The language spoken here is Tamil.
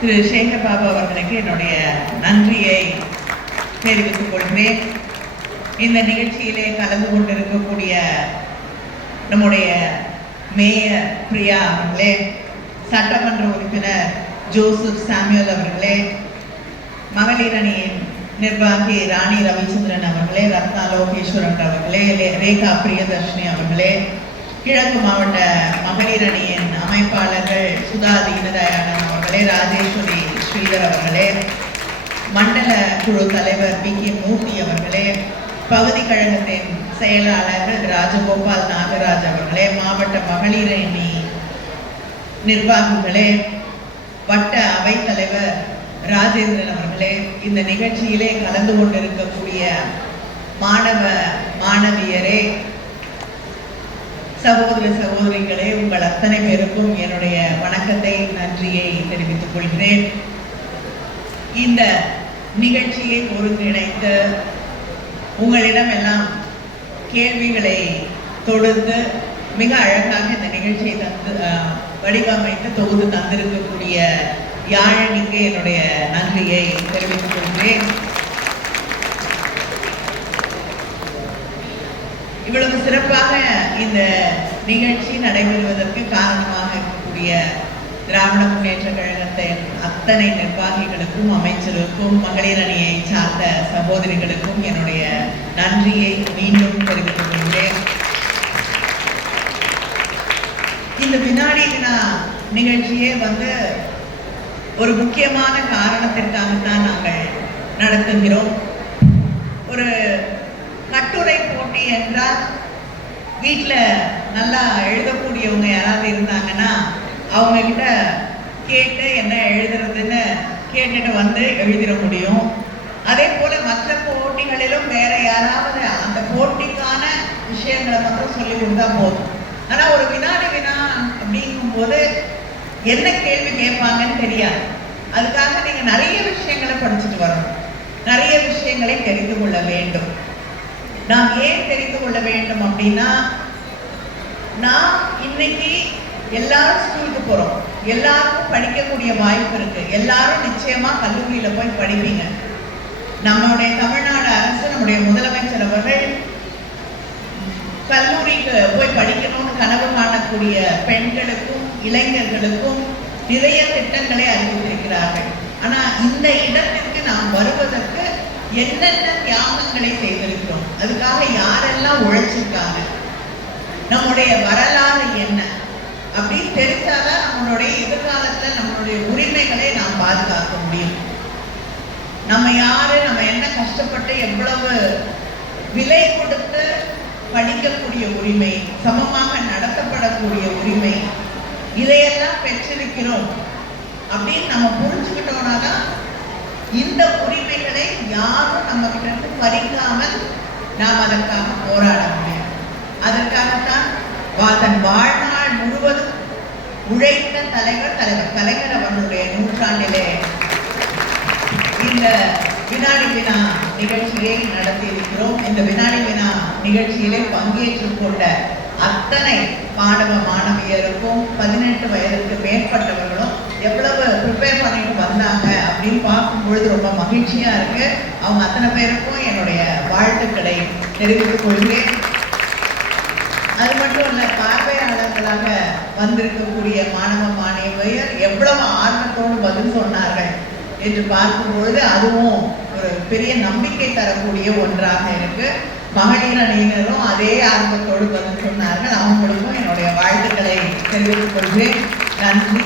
திரு சேகர் பாபு அவர்களுக்கு என்னுடைய நன்றியை தெரிவித்துக் கொள்கிறேன். இந்த நிகழ்ச்சியிலே கலந்து கொண்டிருக்கக்கூடிய நம்முடைய மேயர் பிரியா அவர்களே, சட்டமன்ற உறுப்பினர் ஜோசப் சாமுவேல் அவர்களே, மகளிர் அணியின் நிர்வாகி ராணி ரவிச்சந்திரன் அவர்களே, ரத்னா லோகேஸ்வரன் அவர்களே, ரேகா பிரியதர்ஷினி அவர்களே, கிழக்கு மாவட்ட மகளிர் அணியின் அமைப்பாளர்கள் சுதா தீனதயாளன் அவர்களே, ராஜேஸ்வரி ஸ்ரீதர் அவர்களே, மண்டல குழு தலைவர் பி கே மூர்த்தி அவர்களே, பகுதி கழகத்தின் செயலாளர்கள் ராஜகோபால் நாகராஜ் அவர்களே, மாவட்ட மகளிர் அணி நிர்வாகிகளே, வட்ட அவைத்தலைவர் ராஜேந்திரன் அவர்களே, இந்த நிகழ்ச்சியிலே கலந்து கொண்டிருக்கக்கூடிய மாணவ மாணவியரே, சகோதர சகோதரிகளே, உங்கள் அத்தனை பேருக்கும் என்னுடைய வணக்கத்தை நன்றியை தெரிவித்துக் கொள்கிறேன். இந்த நிகழ்ச்சியை ஒருங்கிணைத்து உங்களிடம் எல்லாம் கேள்விகளை தொடுத்து மிக அழகாக இந்த நிகழ்ச்சியை வடிவமைத்து தொகுத்து தந்திருக்கக்கூடிய யாழினிக்கு என்னுடைய நன்றியை தெரிவித்துக் கொள்கிறேன். இவ்வளவு சிறப்பாக இந்த நிகழ்ச்சி நடைபெறுவதற்கு காரணமாக இருக்கக்கூடிய திராவிட முன்னேற்ற கழகத்தின் அத்தனை நிர்வாகிகளுக்கும், அமைச்சருக்கும், மகளிர் அணியை சார்ந்த சகோதரிகளுக்கும் என்னுடைய நன்றியை மீண்டும் தெரிவித்துக் கொள்கிறேன். இந்த வினாடி வினா நிகழ்ச்சியே ஒரு முக்கியமான காரணத்திற்காகத்தான் நாங்கள் நடத்துகிறோம். ஒரு கட்டுரை போட்டி என்றால் வீட்டில் நல்லா எழுதக்கூடியவங்க யாராவது இருந்தாங்கன்னா அவங்க கிட்ட கேட்டு என்ன எழுதுறதுன்னு கேட்டுட்டு எழுதிட முடியும். அதே போல மற்ற போட்டிகளிலும் வேற யாராவது அந்த போட்டிக்கான விஷயங்களை மட்டும் சொல்லி கொடுத்தா போதும். ஆனா ஒரு வினாடி வினா அப்படிங்கும் போது என்ன கேள்வி கேட்பாங்கன்னு தெரியாது. அதுக்காக நீங்க நிறைய விஷயங்களை படிச்சுட்டு வரணும், நிறைய விஷயங்களை தெரிந்து கொள்ள வேண்டும். நாம் ஏன் தெரிந்து கொள்ள வேண்டும் அப்படின்னா, நான் இன்னைக்கு எல்லாரும் ஸ்கூலுக்கு போறோம், எல்லாருக்கும் படிக்கக்கூடிய வாய்ப்பு இருக்கு, எல்லாரும் நிச்சயமா கல்லூரியில போய் படிப்பீங்க. நம்மளுடைய தமிழ்நாடு அரசு, நம்முடைய முதலமைச்சர் அவர்கள் கல்லூரிக்கு போய் படிக்கணும்னு கனவு காணக்கூடிய பெண்களுக்கும் இளைஞர்களுக்கும் நிறைய திட்டங்களை அறிவித்திருக்கிறார்கள். ஆனா இந்த இடத்திற்கு நாம் வருவதற்கு என்னென்ன தியாகங்களை செய்திருக்கிறோம், அதுக்காக யாரெல்லாம் உழைச்சிருக்காங்க, நம்முடைய வரலாறு என்ன அப்படின்னு தெரிஞ்சாதான் நம்மளுடைய எதிர்காலத்துல நம்மளுடைய உரிமைகளை நாம் பாதுகாக்க முடியும். நம்ம யாரு, நம்ம என்ன கஷ்டப்பட்டு எவ்வளவு விலை கொடுத்து படிக்கக்கூடிய உரிமை, சமமாக நடத்தப்படக்கூடிய உரிமை, இதையெல்லாம் பெற்றிருக்கிறோம் அப்படின்னு நம்ம புரிஞ்சுக்கிட்டோம்னா தான் இந்த உரிமைகளை யாரும் நம்ம கிட்ட இருந்து பறிக்காமல் நாம் அதற்காக போராட முடியும். அதற்காகத்தான் தன் வாழ்நாள் முழுவதும் உழைத்த தலைவர் கலைஞர் அவர்களுடைய நூற்றாண்டிலே இந்த வினாடி வினா நிகழ்ச்சியை நடத்தி இருக்கிறோம். இந்த வினாடி வினா நிகழ்ச்சியிலே பங்கேற்றுக் கொண்ட அத்தனை மாணவ மாணவியருக்கும் 18 வயதுக்கு மேற்பட்டவர்களும் எவ்வளவு ப்ரிப்பேர் பண்ணிட்டு வந்தாங்க அப்படின்னு பார்க்கும் பொழுது ரொம்ப மகிழ்ச்சியா இருக்கு. அவங்க அத்தனை பேருக்கும் என்னுடைய வாழ்த்துக்களை தெரிவித்துக் கொள்கிறேன். அது மட்டும் இல்ல, பார்வையாளர்களாக வந்திருக்கக்கூடிய மாணவ மாணவியர் எவ்வளவு ஆர்வத்தோடு பதில் சொன்னார்கள் என்று பார்க்கும் பொழுது அதுவும் ஒரு பெரிய நம்பிக்கை தரக்கூடிய ஒன்றாக இருக்கு. மகளிர் அணியினரும் அதே ஆர்வத்தோடு பதில் சொன்னார்கள். அவங்களுக்கும் என்னுடைய வாழ்த்துக்களை தெரிவித்துக் கொள்கிறேன். நன்றி.